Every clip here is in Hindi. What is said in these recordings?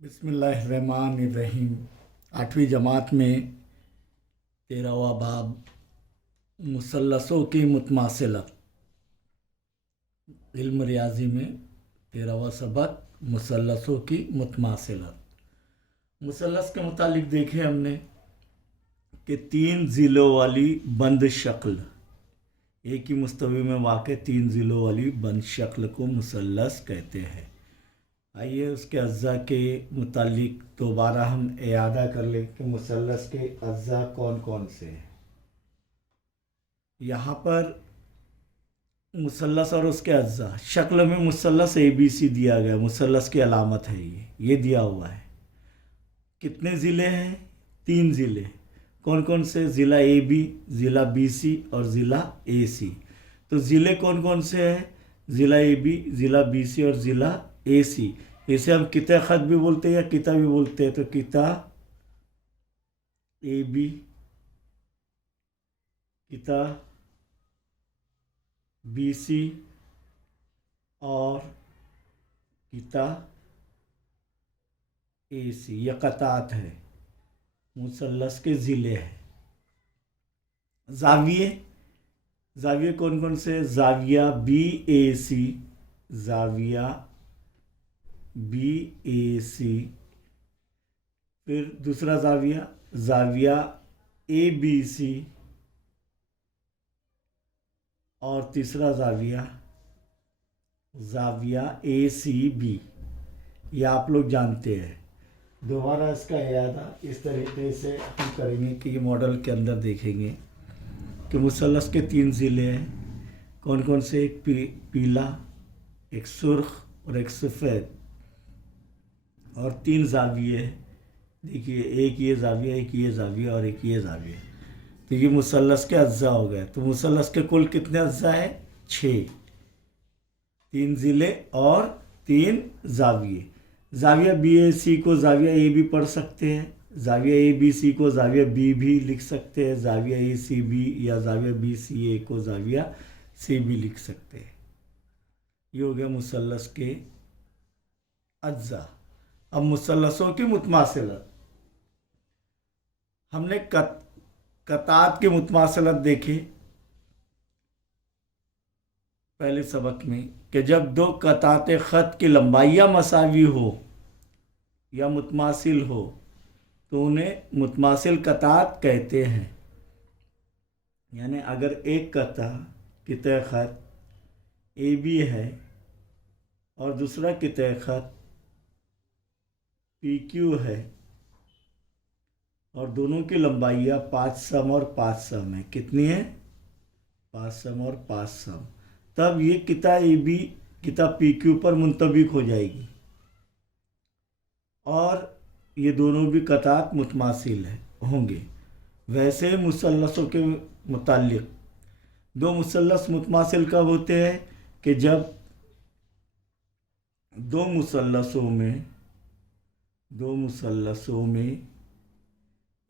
बिस्मिल्लाहिर्रहमानिर्रहीम। 8वीं जमात में 13वां बाब मुसल्लसों की मुतमासिलत। इल्म रियाजी में 13वां सबक मुसल्लसों की मुतमासिलत। मुसल्लस के मुतालिक देखे हमने कि 3 ज़िलों वाली बंद शक्ल, एक ही मुस्तवी में वाक़ 3 ज़िलों वाली बंद शक्ल को मुसल्लस कहते हैं। आइए उसके अज्जा के मुतालिक दोबारा हम इयादा कर लें कि मुसल्लस के अज्जा कौन कौन से हैं। यहाँ पर मुसल्लस और उसके अज्जा शक्ल में मुसल्लस ABC दिया गया, मुसल्लस की अलामत है ये दिया हुआ है। कितने ज़िले हैं? 3 ज़िले। कौन कौन से? ज़िला AB, ज़िला BC और ज़िला AC। तो ज़िले कौन कौन से हैं? ज़िला AB, ज़िला BC और ज़िला AC। इसे हम किता ख़त भी बोलते हैं या किता भी बोलते हैं। तो किता AB, किता BC और किता AC, यह क़तात है, मुसल्लस के ज़िले हैं। ज़ाविये कौन कौन से? ज़ाविया BAC, ज़ाविया BAC, फिर दूसरा ज़ाविया ABC और तीसरा ज़ाविया ACB। ये आप लोग जानते हैं। दोबारा इसका इयादा इस तरीके से हम करेंगे कि ये मॉडल के अंदर देखेंगे कि मुसल्लस के 3 ज़िले हैं। कौन कौन से? एक पीला, एक सुर्ख और एक सफ़ेद, और 3 ज़ाविये। देखिए, एक ये ज़ाविया, एक ये ज़ाविया और एक ये ज़ाविया। तो ये मुसल्लस के अज्जा हो गए। तो मुसल्लस के कुल कितने अज्जा हैं? 6। 3 ज़िले और 3 ज़ाविये। ज़ाविया BAC को ज़ाविया A भी पढ़ सकते हैं, ज़ाविया ABC को ज़ाविया B भी लिख सकते हैं, ज़ाविया ACB या ज़ाविया BCA को ज़ाविया C भी लिख सकते हैं। ये हो गया मुसल्लस के अज्जा। अब मुसल्लसों की मुतमासिलत। हमने कतात की मुतमासिलत देखी पहले सबक में कि जब 2 कतात ख़त की लंबाइयाँ मसावी हो या मुतमासिल हो तो उन्हें मुतमासिल कतात कहते हैं। यानी अगर एक किता ख़त AB है और दूसरा किता ख़त PQ है और दोनों की लंबाइयाँ 5 सम और 5 सम है। कितनी है? 5 सम और 5 सम। तब ये किता AB किता PQ पर मुंतबिक हो जाएगी और ये दोनों भी कतात मुतमासिल होंगे। वैसे मुसल्लसों के मुतालिक 2 मुसल्लस मुतमासिल कब होते हैं? कि जब 2 मुसल्लसों में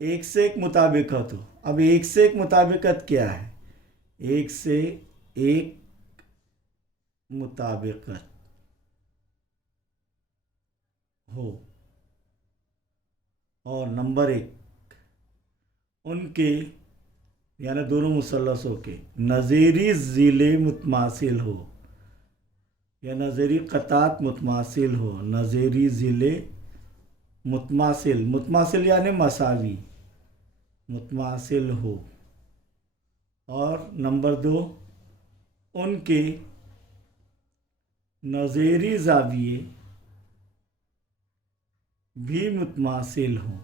एक से एक मुताबिकत हो। अब एक से एक मुताबिकत क्या है? एक से एक मुताबिकत हो और नंबर 1 उनके यानी दोनों मुसल्लसों के नज़ीरी ज़िले मुतमासिल हो या नज़ीरी क़तात मुतमासिल हो। नज़ीरी ज़िले मुतमासिल यानी मसावी मुतमासिल हो। और नंबर 2 उनके नज़ीरी ज़ाविये भी मुतमासिल हों।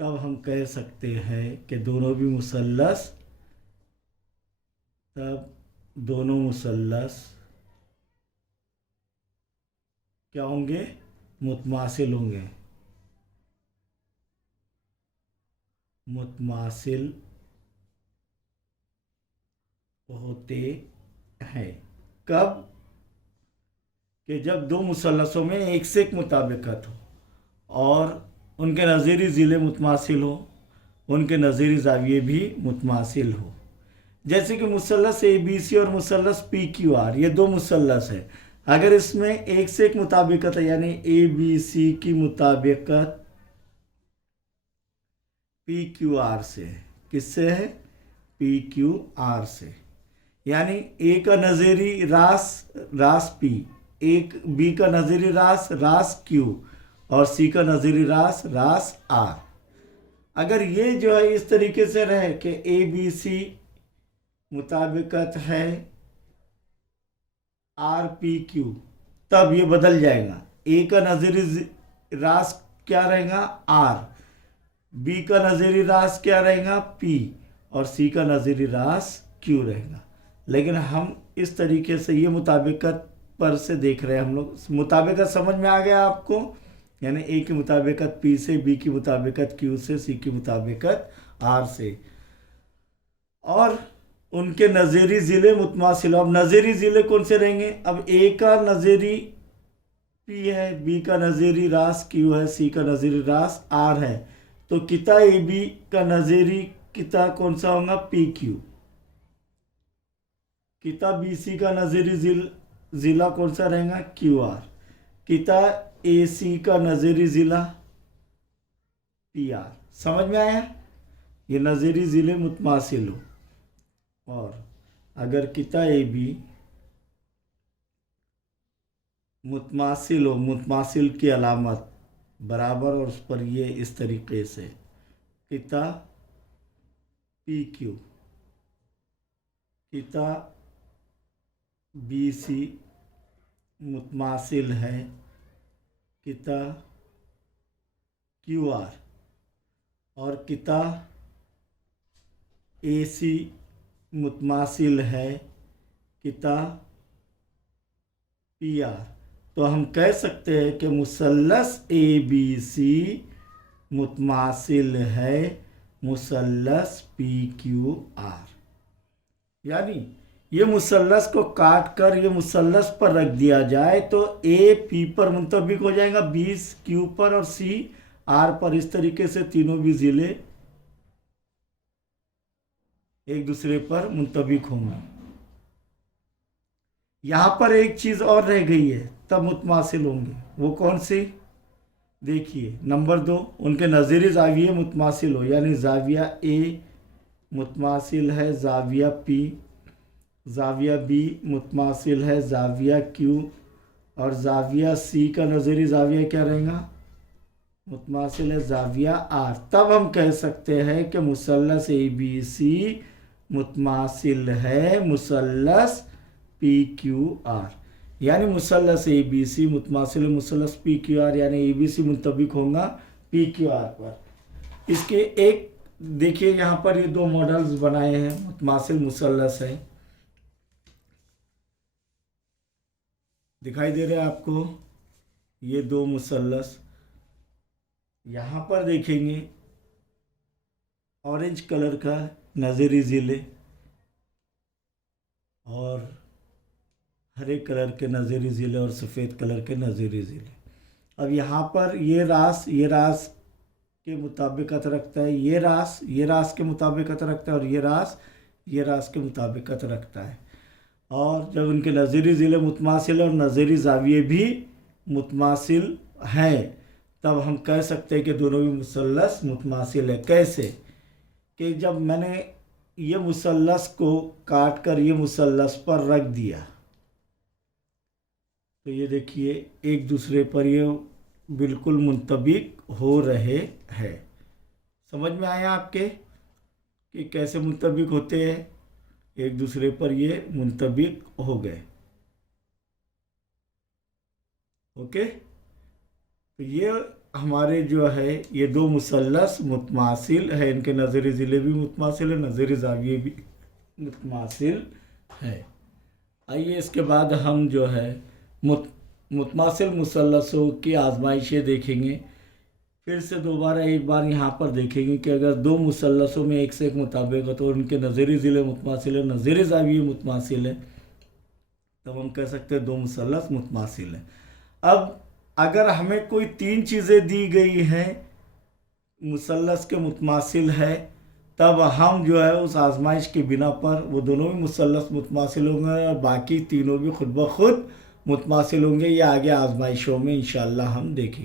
तब हम कह सकते हैं कि दोनों मुसल्लस क्या होंगे? मुतमासिल होंगे। मुतमासिल होते हैं कब? कि जब 2 मुसल्लसों में एक से एक मुताबिकत हो और उनके नज़ीरी ज़िले मुतमासिल हो, उनके नज़ीरी ज़ाविये भी मुतमासिल हो। जैसे कि मुसल्लस ए बी सी और मुसल्लस पी क्यू आर, ये दो मुसल्लस है। अगर इसमें एक से एक मुताबिकत है, यानी ए बी सी की मुताबिकत पी क्यू आर से है। किससे है? पी क्यू आर से। यानी ए का नज़ीरी रास पी, एक बी का नज़ीरी रास क्यू, और सी का नज़ीरी रास आर। अगर ये जो है इस तरीके से रहे कि ए बी सी मुताबिकत है आर पी क्यू, तब ये बदल जाएगा। ए का नज़ीरी रास क्या रहेगा? आर, बी का नज़ीरी रास क्या रहेगा? पी, और सी का नज़ीरी रास क्यू रहेगा। लेकिन हम इस तरीके से ये मुताबिकत पर से देख रहे हैं हम लोग। मुताबिकत समझ में आ गया आपको? यानी ए की मुताबिकत पी से, बी की मुताबिकत क्यू से, सी की मुताबिकत आर से, और उनके नज़ीरी ज़िले मुतमासिल। अब नज़ीरी ज़िले कौन से रहेंगे? अब ए का नज़ीरी पी है, बी का नज़ीरी रास क्यू है, सी का नज़ीरी रास आर है, तो किता ए बी का नज़ीरी किता कौन सा होगा? P Q. किता बी सी का नज़ीरी ज़िला कौन सा रहेगा? Q R. किता ए सी का नज़ीरी ज़िला पी आर। समझ में आया? ये नज़ीरी ज़िले मुतमासिल हो, और अगर किता ए बी मुतमासिल हो, मुतमासिल की अलामत बराबर और उस पर ये इस तरीके से किता पी क्यू, किता बी सी मुतमासिल है किता क्यू आर, और किता ए सी मुतमासिल है किता पी आर, तो हम कह सकते हैं कि मुसल्लस ए बी सी मुतमासिल है मुसल्लस पी क्यू आर। यानी ये मुसल्लस को काट कर ये मुसल्लस पर रख दिया जाए तो ए पी पर मुंतबिक हो जाएगा, बी क्यू पर, और सी आर पर। इस तरीके से तीनों भी ज़िले एक दूसरे पर मुंतबिक होंगे। यहाँ पर एक चीज़ और रह गई है, तब मुतमासिल होंगे। वो कौन सी? देखिए, नंबर 2, उनके नज़ीरी ज़ाविये मुतमासिल हो, यानी ज़ाविया ए मुतमासिल है ज़ाविया पी, ज़ाविया बी मुतमासिल है ज़ाविया क्यू, और ज़ाविया सी का नज़ीरी ज़ाविया क्या रहेगा? मुतमासिल है ज़ाविया आर। तब हम कह सकते हैं कि मुसल्लस ए बी सी मुतमासिल है मुसल्लस पी क्यू आर। यानी मुसल्लस ए बी सी मुतमासिल है मुसल्लस पी क्यू आर, यानी ए बी सी मुतबिक होगा पी क्यू आर पर। इसके एक देखिए, यहाँ पर ये दो मॉडल्स बनाए हैं, मुतमासिल मुसल्लस है, दिखाई दे रहे हैं आपको ये दो मुसल्लस। यहाँ पर देखेंगे ऑरेंज कलर का नज़ीरी ज़िले और हरे कलर के नज़ीरी ज़िले और सफ़ेद कलर के नज़ीरी ज़िले। अब यहाँ पर ये रास के मुताबिकत रखता है, ये रास के मुताबिकत रखता है, और ये रास के मुताबिकत रखता है। और जब उनके नज़ीरी ज़िले मुतमासिल और नज़ीरी ज़ाविये भी मुतमासिल हैं, तब हम कह सकते हैं कि दोनों भी मुसल्लस मुतमासिल है। कैसे? कि जब मैंने ये मुसल्लस को काट कर ये मुसल्लस पर रख दिया, तो ये देखिए एक दूसरे पर ये बिल्कुल मुंतबिक हो रहे हैं। समझ में आया आपके कि कैसे मुंतबिक होते हैं? एक दूसरे पर ये मुंतबिक हो गए। ओके, तो ये हमारे जो है ये दो मुसल्लस मुतमासिल है, इनके नज़ीरी ज़िले भी मुतमासिल है, नज़ीरी ज़ाविये भी मुतमासिल है। आइए इसके बाद हम जो है मुतमासिल मुसल्लसों की आजमाइशें देखेंगे। फिर से दोबारा एक बार यहाँ पर देखेंगे कि अगर दो मुसल्लसों में एक से एक मुताबिक हो तो उनके नज़ीरी ज़िले मुतमासिल है, नज़ीरी ज़ाविये मुतमासिल है, तब हम कह सकते हैं दो मुसल्लस मुतमासिल है। अब अगर हमें कोई तीन चीज़ें दी गई हैं, मुसल्लस के मुतमासिल है तब हम जो है उस आजमाइश की बिना पर वो दोनों भी मुसल्लस मुतमासिल होंगे और बाकी तीनों भी खुद ब खुद मुतमासिल होंगे। ये आगे आजमाइशों में इंशाअल्लाह हम देखेंगे।